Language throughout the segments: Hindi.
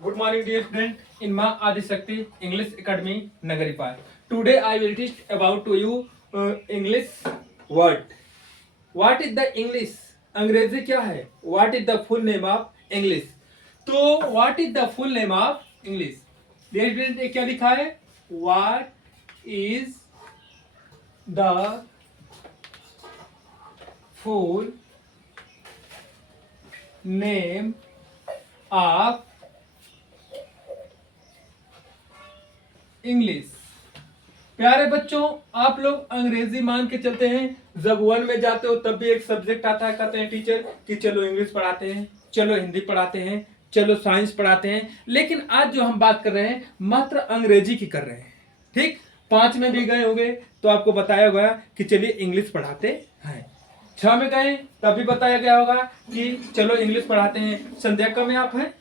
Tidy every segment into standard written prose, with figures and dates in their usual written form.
Good morning, dear student. In Ma Adishakti English Academy, Nagaripal. Today I will teach about to you English word. What is the English? अंग्रेजी क्या है? What is the full name of English? तो what is the full name of English? dear student, ये क्या लिखा है? What is the full name of English? प्यारे बच्चों, आप लोग अंग्रेजी मान के चलते हैं, जब 1 में जाते हो तब भी एक सब्जेक्ट आता है, कहते हैं टीचर कि चलो इंग्लिश पढ़ाते हैं, चलो हिंदी पढ़ाते हैं, चलो साइंस पढ़ाते हैं। लेकिन आज जो हम बात कर रहे हैं मात्र अंग्रेजी की कर रहे हैं। ठीक, 5 में भी गए होंगे तो आपको बताया होगा कि चलिए इंग्लिश पढ़ाते हैं। 6 में गए तब भी बताया गया होगा कि चलो इंग्लिश पढ़ाते हैं। संध्या का में आप हैं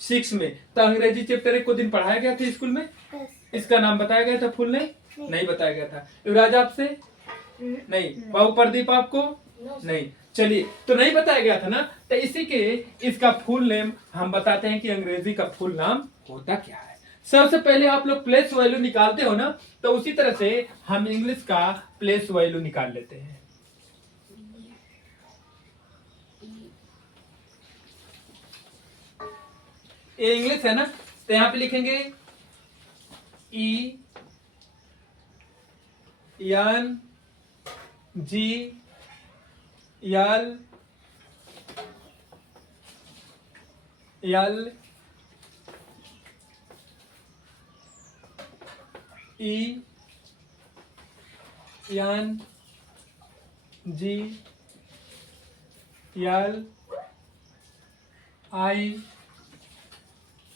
6 में, तो अंग्रेजी चैप्टर 1 को दिन पढ़ाया गया था स्कूल में। इसका नाम बताया गया था फुल ने? नहीं बताया गया था। युवराज आपसे नहीं, बाबू प्रदीप आपको नहीं। चलिए, तो नहीं बताया गया था ना, तो इसी के इसका फुल नेम हम बताते हैं कि अंग्रेजी का फुल नाम होता क्या है। सबसे पहले आप लोग प्लेस वैल्यू निकालते हो ना, तो उसी तरह से हम इंग्लिश का प्लेस वैल्यू निकाल लेते हैं। ये इंग्लिश है ना, तो यहां पे लिखेंगे ENG L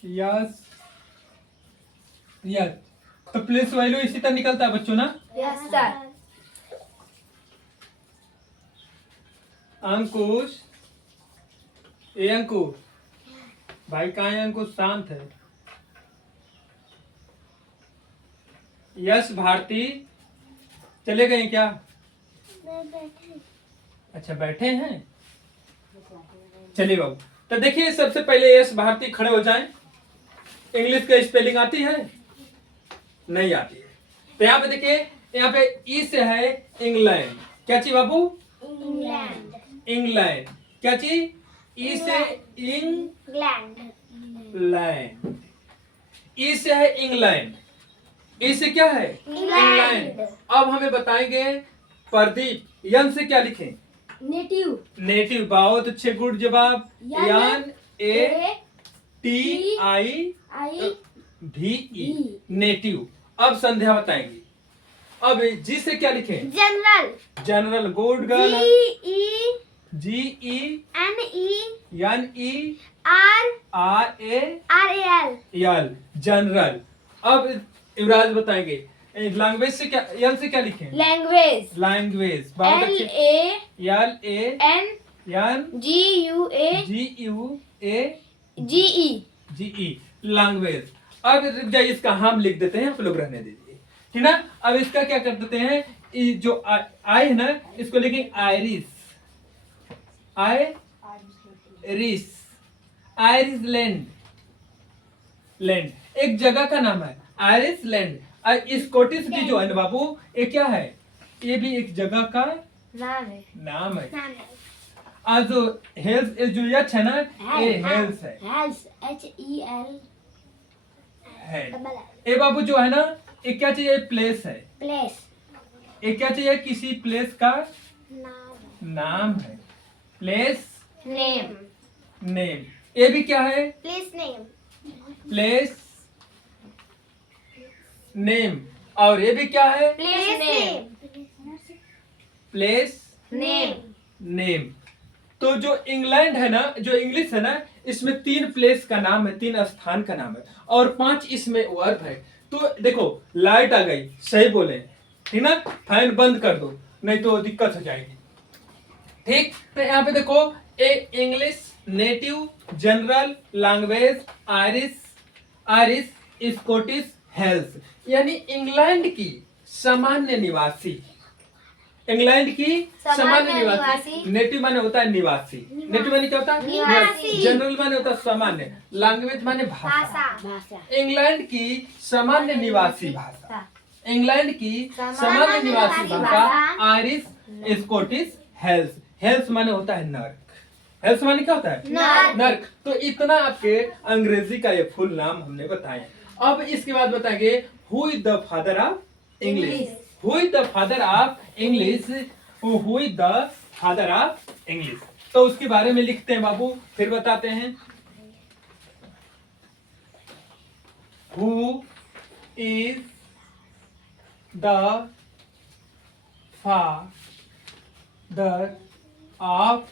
यस। तो प्लेस वैल्यू इसी तरह निकलता है बच्चों ना? Yes sir. अंकुश, ए अंकुश भाई कहाँ है? अंकुश शांत है। यश भारती चले गए क्या? अच्छा बैठे हैं। चलिए बाबू, तो देखिए सबसे पहले यश भारती खड़े हो जाएं। इंग्लिश का स्पेलिंग आती है? नहीं आती है। तो यहाँ पे देखिए, यहाँ पे ई से है इंग्लैंड। क्या चीज बाबू? इंग्लैंड। क्या चीज? ई से इंग्लैंड। ई से है इंग्लैंड। ई से क्या है? इंग्लैंड। अब हमें बताएंगे प्रदीप, यन से क्या लिखें? नेटिव। नेटिव। बहुत अच्छे, गुड जवाब। यन ए टी आई भी ई, नेटिव। अब संध्या बताएंगी। अब जी से क्या लिखें? General. General, good girl. G E N E R A L, general. अब युवराज बताएंगे लैंग्वेज से क्या, एल से क्या लिखें? लैंग्वेज। लैंग्वेज, बहुत अच्छे। L A N G U A G E, language. अब जाइए इसका हम लिख देते हैं, आप लोग रहने दीजिए, ठीक ना। अब इसका क्या कर देते हैं, जो आई है ना, इसको लिखेंगे आयरिस। Iris land. लैंड एक जगह का नाम है, आयरिस लैंड। स्कॉटिश भी जो है ना बाबू, ये क्या है? ये भी एक जगह का नाम है। आज जो हेल्स जो यच है ना, ये हेल्स है। ए बाबू जो है ना, ये क्या चाहिए? प्लेस है। ये क्या चाहिए? किसी प्लेस का नाम है। Place name. ये भी क्या है? Place name. और ये भी क्या है? Place name. तो जो इंग्लैंड है ना, जो इंग्लिश है ना, इसमें 3 प्लेस का नाम है, 3 स्थान का नाम है, और 5 इसमें वर्ब है। तो देखो लाइट आ गई, सही बोले, ठीक ना। फैन बंद कर दो, नहीं तो दिक्कत हो जाएगी। ठीक, तो यहाँ पे देखो, a English, native, general, language, Irish, Scottish, हेल्स, यानी इंग्लैंड की सामान्य निवासी। इंग्लैंड की सामान्य सामान्य निवासी। निवासी। नेटिव माने होता है निवासी। नेटिव माने क्या होता है? निवासी। जनरल माने होता है सामान्य। लैंग्वेज माने भाषा। भाषा। इंग्लैंड की सामान्य निवासी भाषा। इंग्लैंड की सामान्य निवासी भाषा आयरिश, स्कॉटिश, हेल्स। हेल्स माने होता है नर्क। हेल्स माने क्या होता है? नर्क। नर्क। तो इतना आपके अंग्रेजी का ये फुल नाम हमने बताया। अब इसके बाद बताएंगे who is the father of English. Who is the father of English. Who is the father of English. तो उसके बारे में लिखते हैं बाबू, फिर बताते हैं। Who is the father of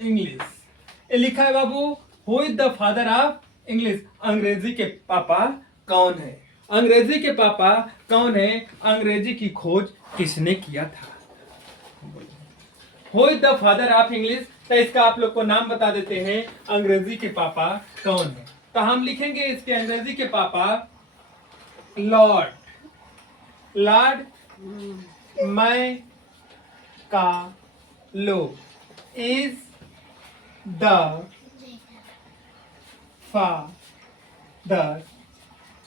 English. ये लिखा है बाबू, who is the father of English. अंग्रेजी के पापा कौन है? अंग्रेजी के पापा कौन है? अंग्रेजी की खोज किसने किया था? Who is the father of English. तो इसका आप लोग को नाम बता देते हैं, अंग्रेजी के पापा कौन है। तो हम लिखेंगे इसके अंग्रेजी के पापा लॉर्ड। लॉर्ड मैं का लो is the father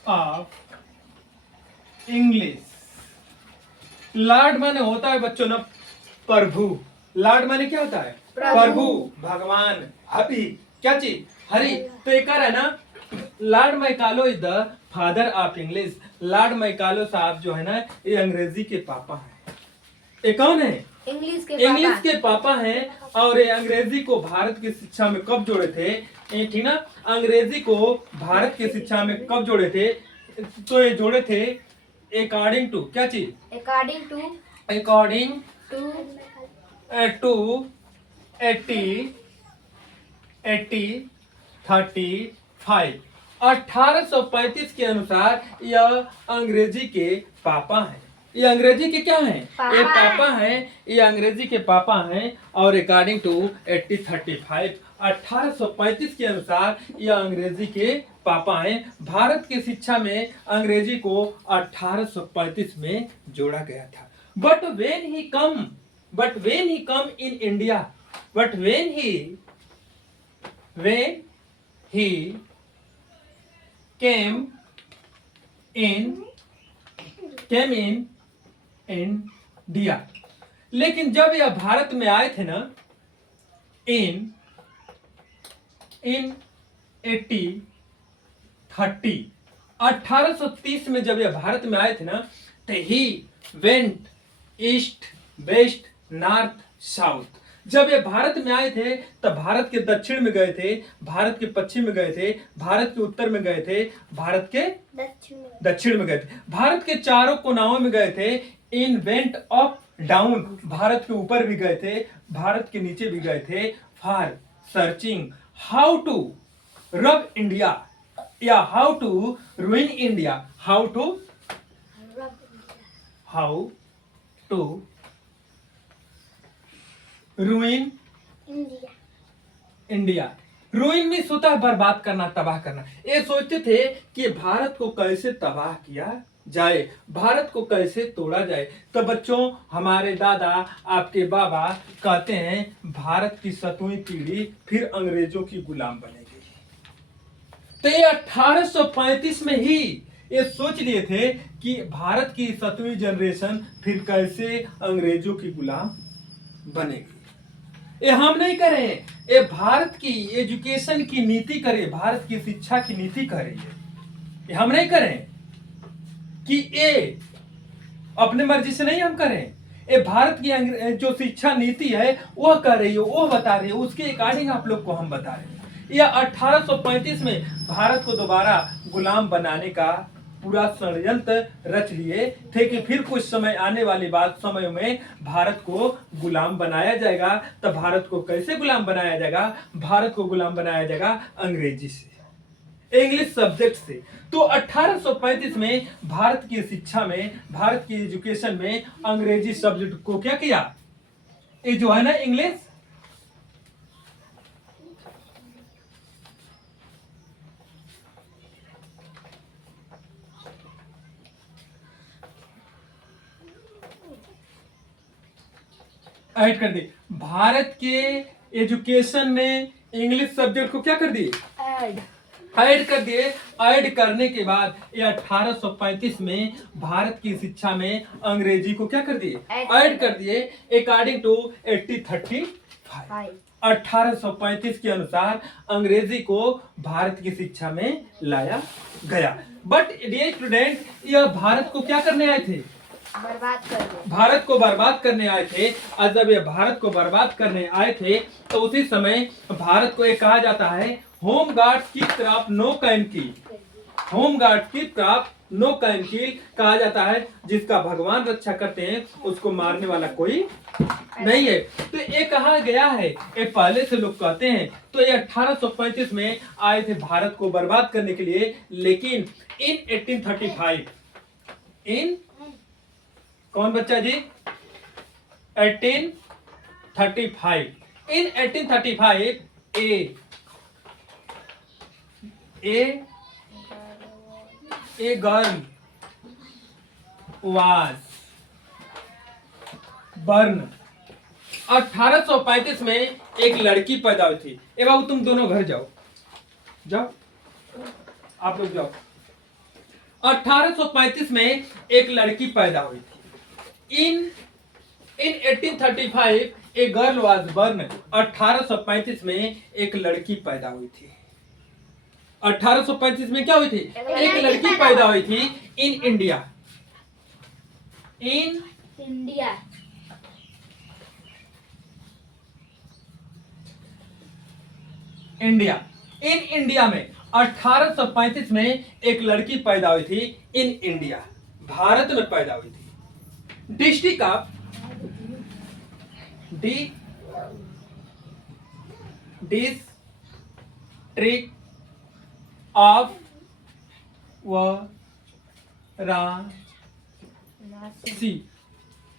of English. Lord माने होता है बच्चों ना प्रभु। लॉर्ड माने क्या होता है? प्रभु, भगवान, हरि, क्या चीज? हरि। तो एक है ना, lord Macaulay is the father of English. Lord Macaulay साहब जो है ना, ये अंग्रेजी के पापा हैं। ये कौन है? इंग्लिश के इंग्लिश के पापा हैं। और ये अंग्रेजी को भारत की शिक्षा में कब जोड़े थे? ये ठीक ना, अंग्रेजी को भारत की शिक्षा में कब जोड़े थे? तो ये जोड़े थे अकॉर्डिंग टू क्या चीज? According to according to to 1835 1835 के अनुसार यह अंग्रेजी के पापा हैं। ये अंग्रेजी के क्या हैं? पापा ये पापा हैं। ये अंग्रेजी के पापा हैं। और अकॉर्डिंग टू 1835 के अनुसार यह अंग्रेजी के पापा हैं। भारत की शिक्षा में अंग्रेजी को 1835 में जोड़ा गया था। But when he come in India, but when he came in India, लेकिन जब यह भारत में आए थे ना, इन 1830 में जब यह भारत में आए थे ना, तो he went east, west, north, south. जब ये भारत में आए थे तब भारत के दक्षिण में गए थे, भारत के पश्चिम में गए थे, भारत के उत्तर में गए थे, भारत के दक्षिण में गए थे, भारत के चारों कोनाओं में गए थे। इन वेंट अप डाउन, भारत के ऊपर भी गए थे, भारत के नीचे भी गए थे। For searching how to rub India या how to ruin India. How to ruin India. Ruin means होता है बर्बाद करना, तबाह करना। ये सोचते थे कि भारत को कैसे तबाह किया जाए, भारत को कैसे तोड़ा जाए। तो बच्चों, हमारे दादा, आपके बाबा कहते हैं भारत की 7वीं पीढ़ी फिर अंग्रेजों की गुलाम बनेगी। तो ये 1835 में ही ये सोच लिए थे कि भारत की 7वीं जनरेशन फिर कैसे अंग्रेजों की गुलाम बनेगी। ये हम नहीं करें, ये भारत की एजुकेशन की नीति करे, भारत की शिक्षा की नीति करे। ये हम नहीं करें कि ये अपने मर्जी से नहीं हम करें। ये भारत की जो शिक्षा नीति है वह कर रही है, वो बता रही है, उसके अकॉर्डिंग आप लोग को हम बता रहे हैं। यह 1835 में भारत को दोबारा गुलाम बनाने का पूरा षड्यंत्र रच लिए थे कि फिर कुछ समय आने वाली बात समय में भारत को गुलाम बनाया जाएगा। तो भारत को कैसे गुलाम बनाया जाएगा? भारत को गुलाम बनाया जाएगा अंग्रेजी से, इंग्लिश सब्जेक्ट से। तो 1835 में भारत की शिक्षा में, भारत की एजुकेशन में अंग्रेजी सब्जेक्ट को क्या किया? ये जो है ना इंग्लिश, ऐड कर दिए। भारत के एजुकेशन में इंग्लिश सब्जेक्ट को क्या कर दिए? ऐड ऐड कर दिए। ऐड करने के बाद ये 1835 में भारत की शिक्षा में अंग्रेजी को क्या कर दिए? ऐड कर दिए। अकॉर्डिंग टू 1835 5 1835 के अनुसार अंग्रेजी को भारत की शिक्षा में लाया गया। बट डियर स्टूडेंट, यह भारत को क्या करने आए थे? बर्बाद कर दे। भारत को बर्बाद करने आए थे। और जब ये भारत को बर्बाद करने आए थे तो उसी समय भारत को ये कहा जाता है होम गार्ड की तरफ नो कैन की। होम गार्ड की तरफ नो कैन की कहा जाता है, जिसका भगवान रक्षा करते हैं उसको मारने वाला कोई नहीं है। तो ये कहा गया है, ये पहले से लोग कहते हैं। तो ये 1835 में आए थे भारत को बर्बाद करने के लिए। लेकिन इन 1835 इन कौन बच्चा जी? 1835 इन 1835 a girl was born। 1835 में एक लड़की पैदा हुई थी। ए बाबू तुम दोनों घर जाओ, जाओ आप लोग जाओ। 1835 में एक लड़की पैदा हुई थी। इन 1835 ए गर्ल वाज बर्न। 1835 में एक लड़की पैदा हुई थी। 1835 में क्या हुई थी? एक लड़की पैदा हुई थी इन India. In India India in India में 1835 में एक लड़की पैदा हुई थी। इन इंडिया भारत में पैदा हुई थी। District of district of Varanasi.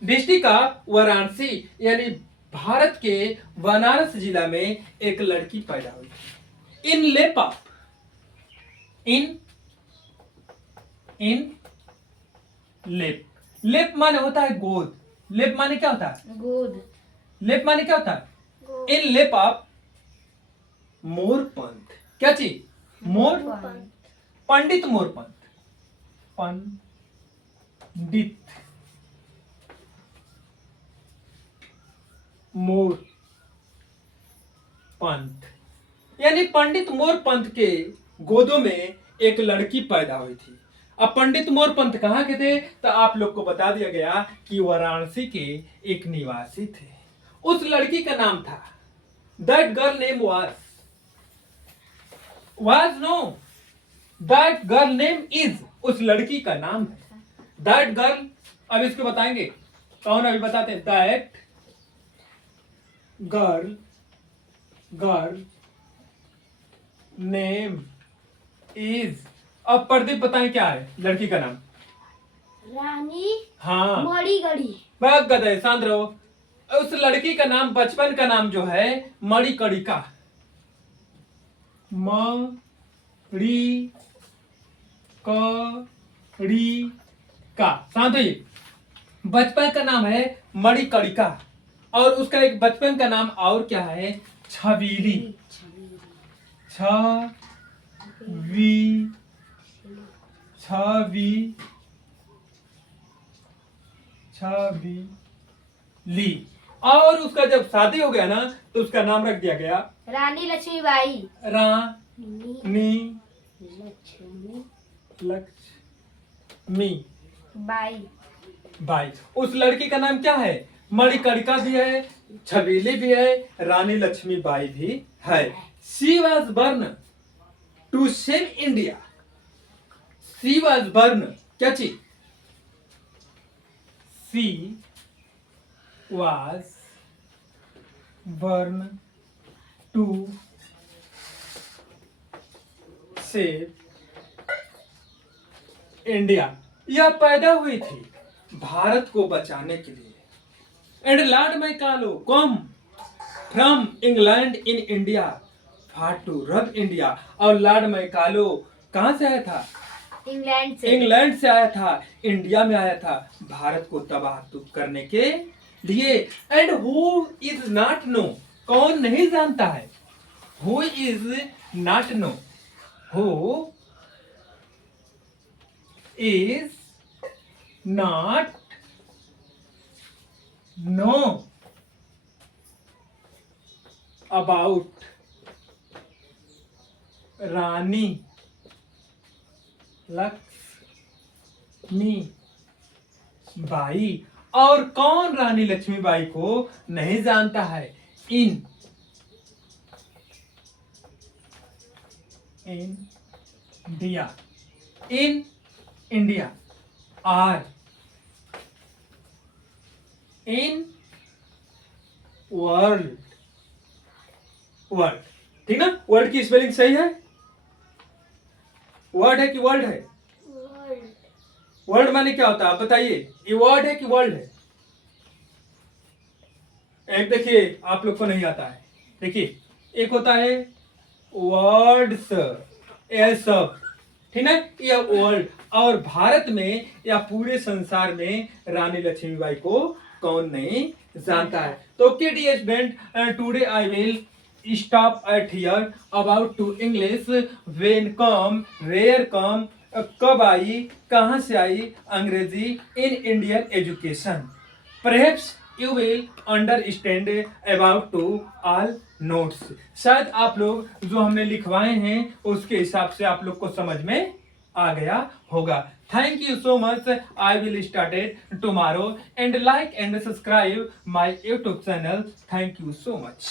District of Varanasi यानी भारत के बनारस जिला में एक लड़की पैदा हुई। इन लेप ऑफ इन लेप। लेप माने होता है गोद। लेप माने क्या होता है? गुड लेप माने क्या होता है? इन लेप ऑफ मोरपंथ। क्या चीज? मोर पंडित मोरपंथ। पंडित मोर पंथ यानी पंडित मोर पंथ के गोदों में एक लड़की पैदा हुई थी। अब पंडित मोर पंथ कहाँ के थे? तो आप लोग को बता दिया गया कि वाराणसी के एक निवासी थे। उस लड़की का नाम था, that girl name was know that girl name is. उस लड़की का नाम है दैट गर्ल। अब इसको बताएंगे कौन? अभी बताते हैं। That girl name is. अब प्रदीप बताएं क्या है लड़की का नाम? रानी हाँ मणिगढ़ी। बहुत गधे, शांत रहो। उस लड़की का नाम, बचपन का नाम जो है मणिकर्णिका। मणिकर्णिका। शांत होइए। बचपन का नाम है मणिकर्णिका। और उसका एक बचपन का नाम और क्या है? छबीली। छबीली। और उसका जब शादी हो गया ना तो उसका नाम रख दिया गया रानी लक्ष्मीबाई। रानी लक्ष्मी बाई। उस लड़की का नाम क्या है? मणिकर्णिका भी है, छबीली भी है, रानी लक्ष्मी बाई भी है। She was burn to save India. She was burn क्या चीज? She was burn to save India. यह पैदा हुई थी भारत को बचाने के लिए। And lord Macaulay come from England in India for to rub India. और लॉर्ड मैकालो कहां से आया था? इंग्लैंड से। इंग्लैंड से आया था, इंडिया में आया था भारत को तबाह करने के दिए। And who is not know, कौन नहीं जानता है, who is not know, who is not know about Rani Lakshmi Bai, और कौन रानी लक्ष्मीबाई को नहीं जानता है, in India, in India, or in world, world, ठीक ना। वर्ल्ड की स्पेलिंग सही है, वर्ड है कि वर्ल्ड है, वर्ल्ड, वर्ल्ड माने क्या होता है आप बताइए, ये वर्ड है कि वर्ल्ड है। एक देखिए आप लोग को नहीं आता है, देखिए एक होता है वर्ड्स, यह सब, ठीक है, यह वर्ल्ड। और भारत में या पूरे संसार में रानी लक्ष्मीबाई को कौन नहीं जानता है। तो okay dear student, today I will stop at here about to English, when come, where come, कब आई, कहां से आई अंग्रेजी in Indian education. Perhaps you will understand about to all notes। शायद आप लोग जो हमने लिखवाए हैं उसके हिसाब से आप लोग को समझ में आ गया होगा। Thank you so much. I will start tomorrow and like and subscribe my YouTube channel. Thank you so much.